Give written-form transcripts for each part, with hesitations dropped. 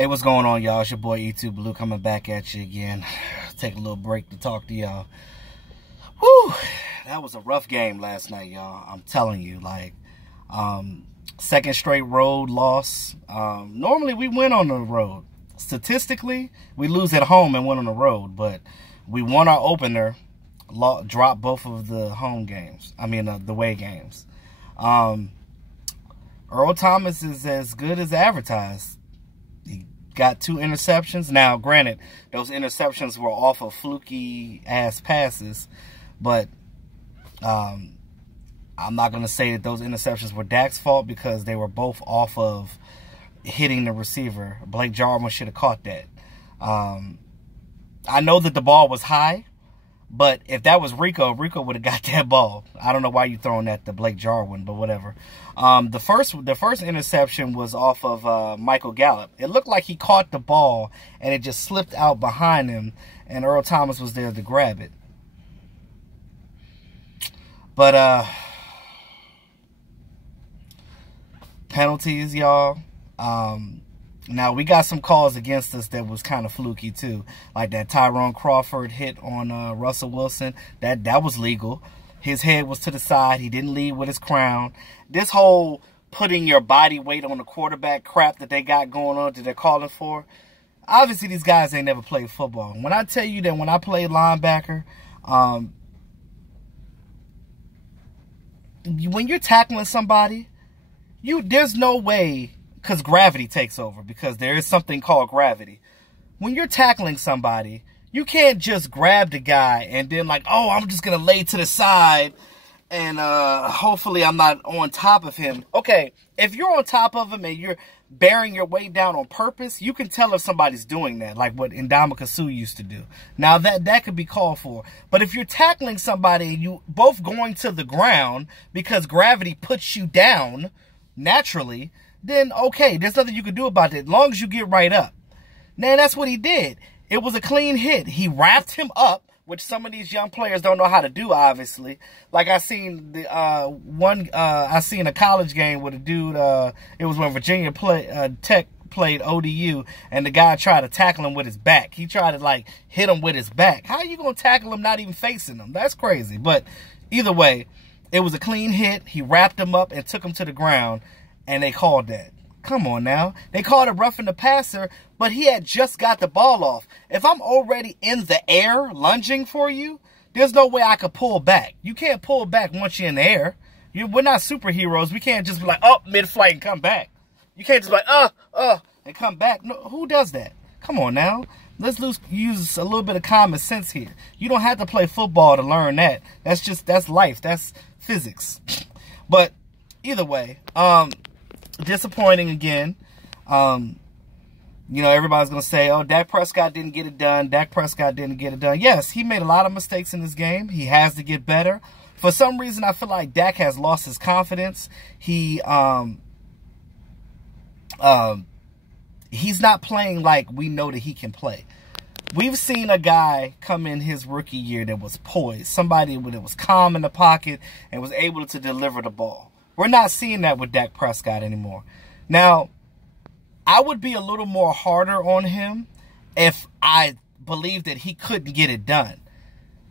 Hey, what's going on, y'all? It's your boy E2 Blue coming back at you again. Take a little break to talk to y'all. Whew, that was a rough game last night, y'all. I'm telling you, like, second straight road loss. Normally we win on the road. Statistically, we lose at home and win on the road, but we won our opener, dropped both of the home games. I mean, the away games. Earl Thomas is as good as advertised. He got 2 interceptions. Now, granted, those interceptions were off of fluky-ass passes, but I'm not going to say that those interceptions were Dak's fault because they were both off of hitting the receiver. Blake Jarwin should have caught that. I know that the ball was high, but if that was Rico would have got that ball. I don't know why you throwing that to Blake Jarwin, but whatever. The first interception was off of Michael Gallup. It looked like he caught the ball and it just slipped out behind him, and Earl Thomas was there to grab it. But penalties, y'all. Now, we got some calls against us that was kind of fluky, too. Like that Tyrone Crawford hit on Russell Wilson. That was legal. His head was to the side. He didn't lead with his crown. This whole putting your body weight on the quarterback crap that they got going on that they're calling for. Obviously, these guys ain't never played football. When I tell you that when I played linebacker, when you're tackling somebody, there's no way... because gravity takes over, because there is something called gravity. When you're tackling somebody, you can't just grab the guy and then like, oh, I'm just going to lay to the side and hopefully I'm not on top of him. Okay, if you're on top of him and you're bearing your weight down on purpose, you can tell if somebody's doing that, like what Ndamukong Suh used to do. Now, that could be called for. But if you're tackling somebody and you both going to the ground because gravity puts you down naturally, then okay, there's nothing you can do about it as long as you get right up. Now, that's what he did. It was a clean hit. He wrapped him up, which some of these young players don't know how to do, obviously. Like I seen I seen a college game with a dude, it was when Virginia Tech played ODU, and the guy tried to tackle him with his back. He tried to, like, hit him with his back. How are you going to tackle him not even facing him? That's crazy. But either way, it was a clean hit. He wrapped him up and took him to the ground. And they called that. Come on now. They called it roughing the passer, but he had just got the ball off. If I'm already in the air lunging for you, there's no way I could pull back. You can't pull back once you're in the air. We're not superheroes. We can't just be like, oh, mid-flight and come back. You can't just be like, and come back. No, who does that? Come on now. Let's use a little bit of common sense here. You don't have to play football to learn that. That's life. That's physics. But either way, disappointing again. You know, everybody's going to say, oh, Dak Prescott didn't get it done. Dak Prescott didn't get it done. Yes, he made a lot of mistakes in this game. He has to get better. For some reason, I feel like Dak has lost his confidence. He's not playing like we know that he can play. We've seen a guy come in his rookie year that was poised. Somebody that was calm in the pocket and was able to deliver the ball. We're not seeing that with Dak Prescott anymore. Now, I would be a little more harder on him if I believed that he couldn't get it done.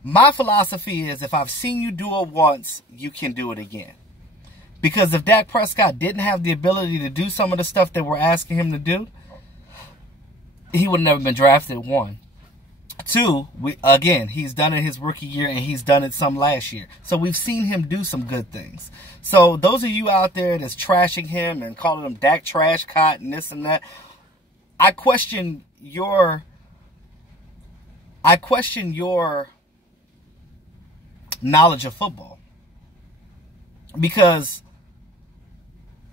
My philosophy is if I've seen you do it once, you can do it again. Because if Dak Prescott didn't have the ability to do some of the stuff that we're asking him to do, he would have never been drafted, 1. 2, again, he's done it his rookie year and he's done it some last year. So we've seen him do some good things. So those of you out there that's trashing him and calling him Dak Trashcott and this and that, I question your knowledge of football. Because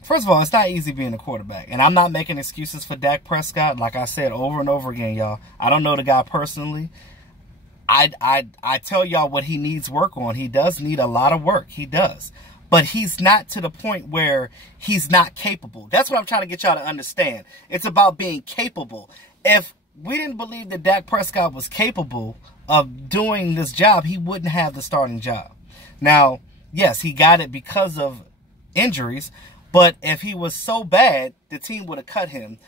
first of all, it's not easy being a quarterback. And I'm not making excuses for Dak Prescott. Like I said over and over again, y'all. I don't know the guy personally. I tell y'all what he needs work on. He does need a lot of work. He does. But he's not to the point where he's not capable. That's what I'm trying to get y'all to understand. It's about being capable. If we didn't believe that Dak Prescott was capable of doing this job, he wouldn't have the starting job. Now, yes, he got it because of injuries. But if he was so bad, the team would have cut him.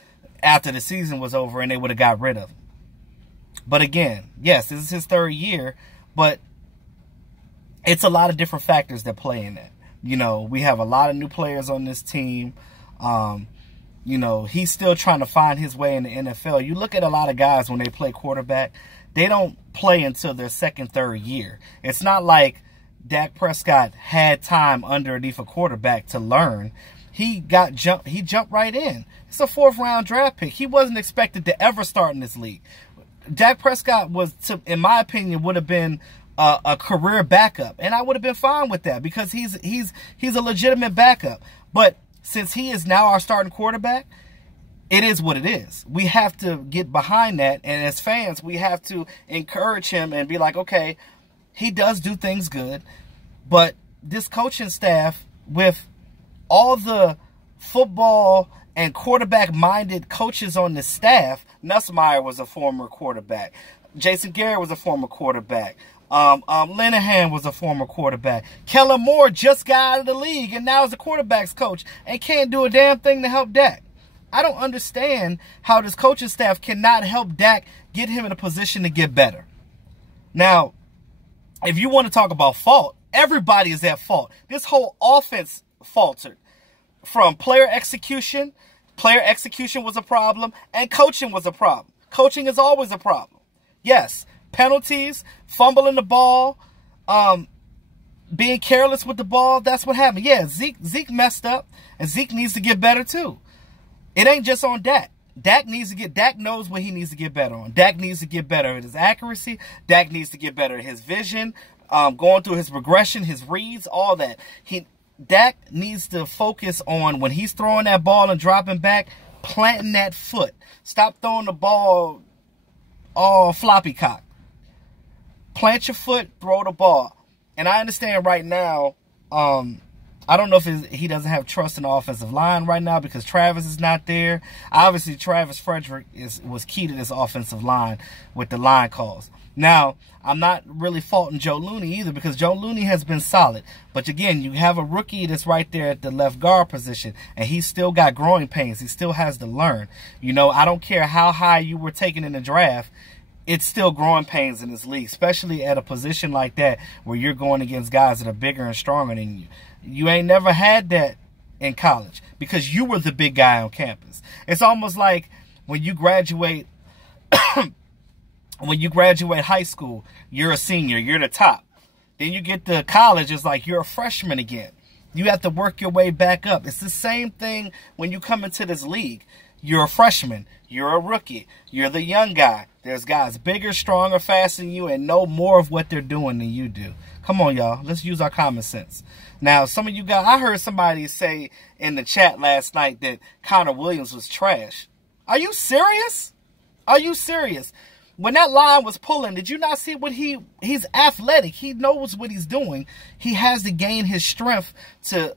after the season was over and they would have got rid of him. But again, yes, this is his 3rd year, but it's a lot of different factors that play in that. You know, we have a lot of new players on this team. You know, he's still trying to find his way in the NFL. You look at a lot of guys when they play quarterback, they don't play until their 2nd, 3rd year. It's not like Dak Prescott had time underneath a quarterback to learn. He jumped right in. It's a 4th-round draft pick. He wasn't expected to ever start in this league. Dak Prescott in my opinion, would have been a career backup, and I would have been fine with that because he's a legitimate backup. But since he is now our starting quarterback, it is what it is. We have to get behind that, and as fans, we have to encourage him and be like, okay, he does do things good, but this coaching staff, with all the football and quarterback-minded coaches on the staff, Nussmeier was a former quarterback. Jason Garrett was a former quarterback. Linehan was a former quarterback. Kellen Moore just got out of the league and now is a quarterback's coach and can't do a damn thing to help Dak. I don't understand how this coaching staff cannot help Dak get him in a position to get better. Now, if you want to talk about fault, everybody is at fault. This whole offense faltered. From player execution was a problem, and coaching was a problem. Coaching is always a problem. Yes, penalties, fumbling the ball, being careless with the ball, that's what happened. Yeah, Zeke messed up, and Zeke needs to get better too. It ain't just on Dak. Dak knows what he needs to get better on. Dak needs to get better at his accuracy. Dak needs to get better at his vision, going through his progression, his reads, all that. Dak needs to focus on when he's throwing that ball and dropping back, planting that foot. Stop throwing the ball all floppy cock. Plant your foot, throw the ball. And I understand right now, I don't know if he doesn't have trust in the offensive line right now because Travis is not there. Obviously, Travis Frederick was key to this offensive line with the line calls. Now, I'm not really faulting Joe Looney either because Joe Looney has been solid. But again, you have a rookie that's right there at the left guard position, and he's still got growing pains. He still has to learn. You know, I don't care how high you were taken in the draft. It's still growing pains in this league, especially at a position like that where you're going against guys that are bigger and stronger than you. You ain't never had that in college because you were the big guy on campus. It's almost like when you graduate high school, you're a senior, you're the top. Then you get to college, it's like you're a freshman again. You have to work your way back up. It's the same thing when you come into this league. You're a freshman, you're a rookie, you're the young guy. There's guys bigger, stronger, faster than you and know more of what they're doing than you do. Come on, y'all. Let's use our common sense. Now, some of you guys, I heard somebody say in the chat last night that Connor Williams was trash. Are you serious? Are you serious? When that line was pulling, did you not see what he's athletic. He knows what he's doing. He has to gain his strength to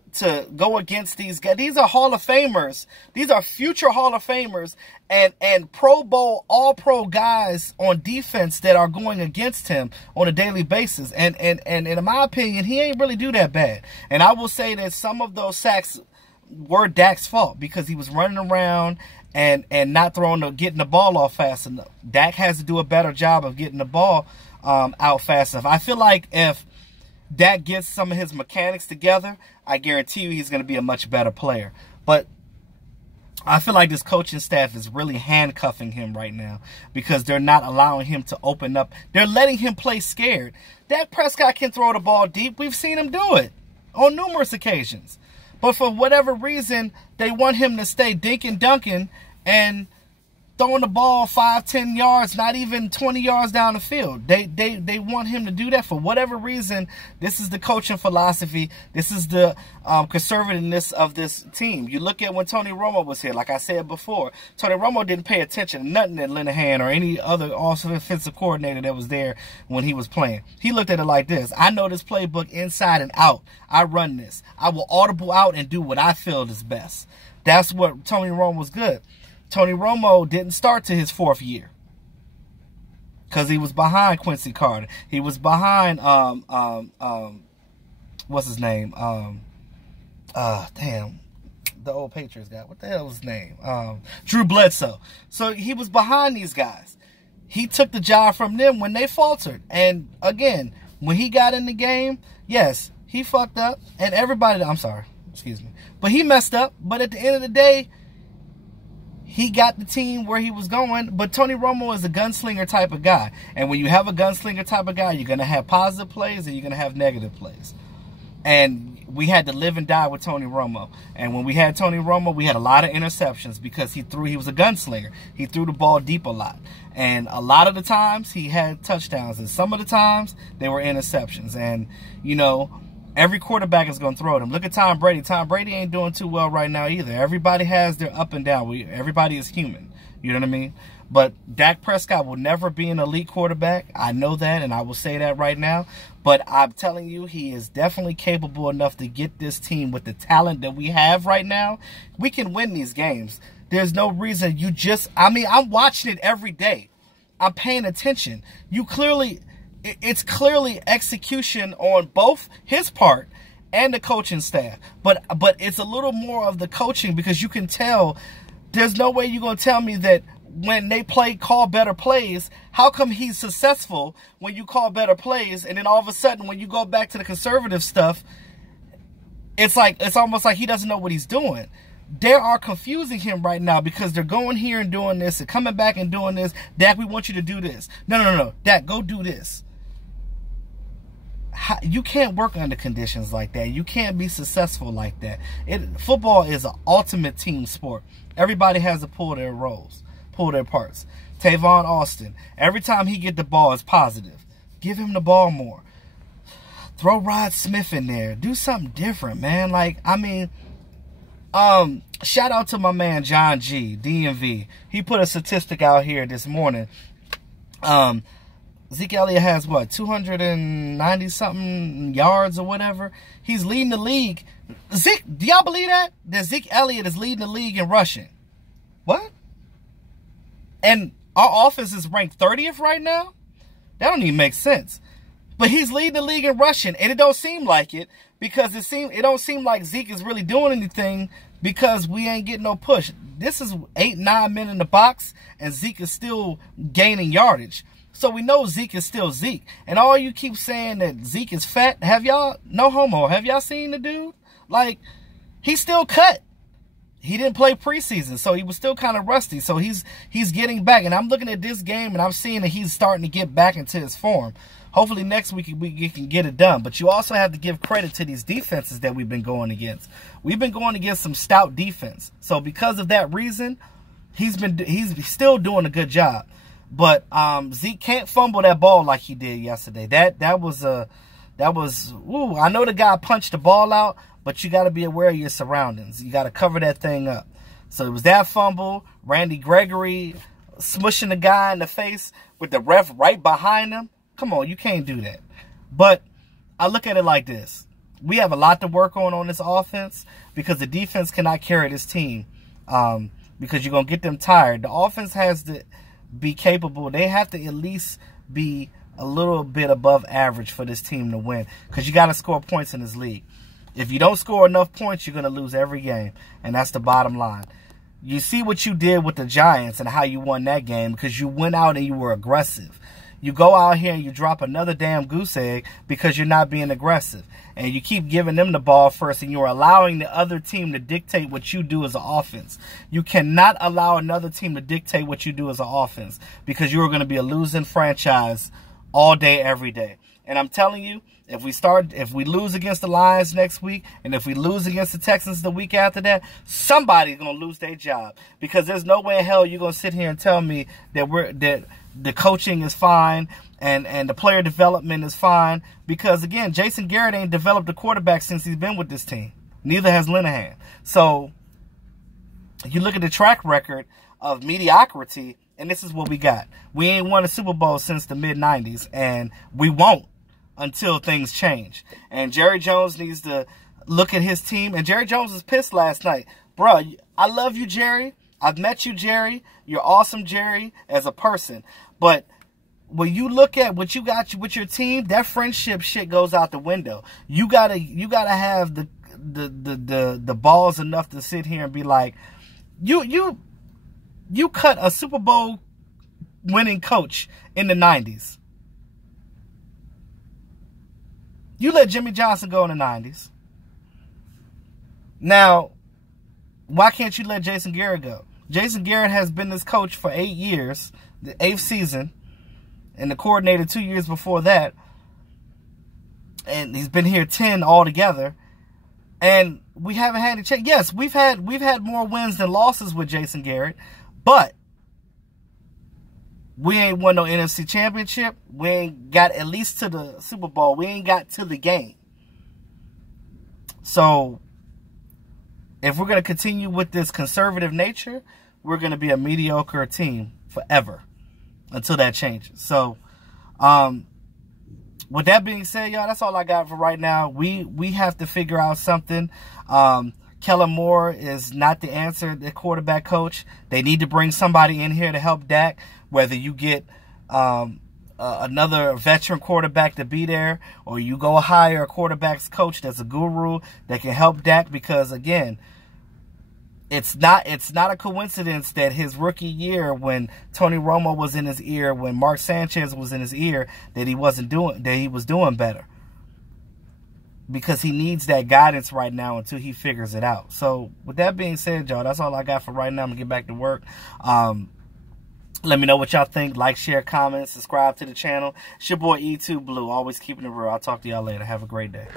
go against these guys. These are Hall of Famers. These are future Hall of Famers and Pro Bowl, all-pro guys on defense that are going against him on a daily basis. And in my opinion, he ain't really do that bad. And I will say that some of those sacks were Dak's fault because he was running around and not getting the ball off fast enough. Dak has to do a better job of getting the ball out fast enough. I feel like if Dak gets some of his mechanics together, I guarantee you he's going to be a much better player. But I feel like this coaching staff is really handcuffing him right now because they're not allowing him to open up. They're letting him play scared. Dak Prescott can throw the ball deep. We've seen him do it on numerous occasions. But for whatever reason, they want him to stay dinking dunking and throwing the ball 5-10 yards, not even 20 yards down the field. They want him to do that for whatever reason. This is the coaching philosophy. This is the conservativeness of this team. You look at when Tony Romo was here, like I said before, Tony Romo didn't pay attention to nothing that Linehan or any other offensive coordinator that was there when he was playing. He looked at it like this. I know this playbook inside and out. I run this. I will audible out and do what I feel is best. That's what Tony Romo was good. Tony Romo didn't start to his 4th year because he was behind Quincy Carter. He was behind what's his name? the old Patriots guy. What the hell was his name? Drew Bledsoe. So he was behind these guys. He took the job from them when they faltered. And again, when he got in the game, yes, he fucked up. And everybody, I'm sorry, excuse me. But he messed up. But at the end of the day, he got the team where he was going. But Tony Romo is a gunslinger type of guy. And when you have a gunslinger type of guy, you're going to have positive plays and you're going to have negative plays. And we had to live and die with Tony Romo. And when we had Tony Romo, we had a lot of interceptions because he was a gunslinger. He threw the ball deep a lot. And a lot of the times, he had touchdowns. And some of the times, they were interceptions. And, you know, every quarterback is going to throw them. Look at Tom Brady. Tom Brady ain't doing too well right now either. Everybody has their up and down. Everybody is human. You know what I mean? But Dak Prescott will never be an elite quarterback. I know that, and I will say that right now. But I'm telling you, he is definitely capable enough to get this team with the talent that we have right now. We can win these games. There's no reason you just... I mean, I'm watching it every day. I'm paying attention. It's clearly execution on both his part and the coaching staff. But it's a little more of the coaching because you can tell... There's no way you're going to tell me that when they call better plays, how come he's successful when you call better plays, and then all of a sudden when you go back to the conservative stuff, it's almost like he doesn't know what he's doing. They are confusing him right now because they're going here and doing this and coming back and doing this. Dak, we want you to do this. No. Dak, go do this. You can't work under conditions like that. You can't be successful like that. Football is an ultimate team sport. Everybody has to pull their roles, pull their parts. Tavon Austin, every time he get the ball, it's positive. Give him the ball more. Throw Rod Smith in there. Do something different, man. Like, I mean, shout out to my man John G, DMV. He put a statistic out here this morning. Zeke Elliott has, what, 290-something yards or whatever? He's leading the league. Do y'all believe that? That Zeke Elliott is leading the league in rushing. What? And our offense is ranked 30th right now? That don't even make sense. But he's leading the league in rushing, and it don't seem like it because it don't seem like Zeke is really doing anything because we ain't getting no push. This is 8-9 men in the box, and Zeke is still gaining yardage. So we know Zeke is still Zeke. And all you keep saying that Zeke is fat, have y'all, no homo, have y'all seen the dude? Like, he's still cut. He didn't play preseason, so he was still kind of rusty. So he's getting back. And I'm looking at this game, and I'm seeing that he's starting to get back into his form. Hopefully next week we can get it done. But you also have to give credit to these defenses that we've been going against. We've been going against some stout defense. So because of that reason, he's still doing a good job. But Zeke can't fumble that ball like he did yesterday. That was I know the guy punched the ball out, but you got to be aware of your surroundings. You got to cover that thing up. So it was that fumble, Randy Gregory smushing the guy in the face with the ref right behind him. Come on, you can't do that. But I look at it like this. We have a lot to work on this offense because the defense cannot carry this team because you're going to get them tired. The offense has to be capable. They have to at least be a little bit above average for this team to win because you got to score points in this league. If you don't score enough points, you're going to lose every game, and that's the bottom line. You see what you did with the Giants and how you won that game because you went out and you were aggressive. You go out here and you drop another damn goose egg because you're not being aggressive. And you keep giving them the ball first and you're allowing the other team to dictate what you do as an offense. You cannot allow another team to dictate what you do as an offense because you're going to be a losing franchise all day, every day. And I'm telling you, if we lose against the Lions next week and if we lose against the Texans the week after that, somebody's going to lose their job because there's no way in hell you're going to sit here and tell me that the coaching is fine and the player development is fine because, again, Jason Garrett ain't developed a quarterback since he's been with this team. Neither has Linehan. So you look at the track record of mediocrity, and this is what we got. We ain't won a Super Bowl since the mid-'90s, and we won't until things change. And Jerry Jones needs to look at his team. And Jerry Jones was pissed last night. Bro, I love you, Jerry. I've met you, Jerry. You're awesome, Jerry, as a person. But when you look at what you got with your team, that friendship shit goes out the window. You gotta have the balls enough to sit here and be like, you cut a Super Bowl winning coach in the 90s. You let Jimmy Johnson go in the 90s. Now, why can't you let Jason Garrett go? Jason Garrett has been this coach for 8 years, the 8th season, and the coordinator 2 years before that. And he's been here 10 altogether. And we haven't had a check. Yes, we've had more wins than losses with Jason Garrett, but we ain't won no NFC Championship. We ain't got at least to the Super Bowl. We ain't got to the game. So, if we're going to continue with this conservative nature, we're going to be a mediocre team forever until that changes. So, with that being said, y'all, that's all I got for right now. We have to figure out something. Kellen Moore is not the answer, the quarterback coach. They need to bring somebody in here to help Dak, whether you get another veteran quarterback to be there, or you go hire a quarterback's coach that's a guru that can help Dak, because, again, it's not a coincidence that his rookie year, when Tony Romo was in his ear, when Mark Sanchez was in his ear, that he was doing better. Because he needs that guidance right now until he figures it out. So, with that being said, y'all, that's all I got for right now. I'm going to get back to work. Let me know what y'all think. Like, share, comment, subscribe to the channel. It's your boy E2 Blue, always keeping it real. I'll talk to y'all later. Have a great day.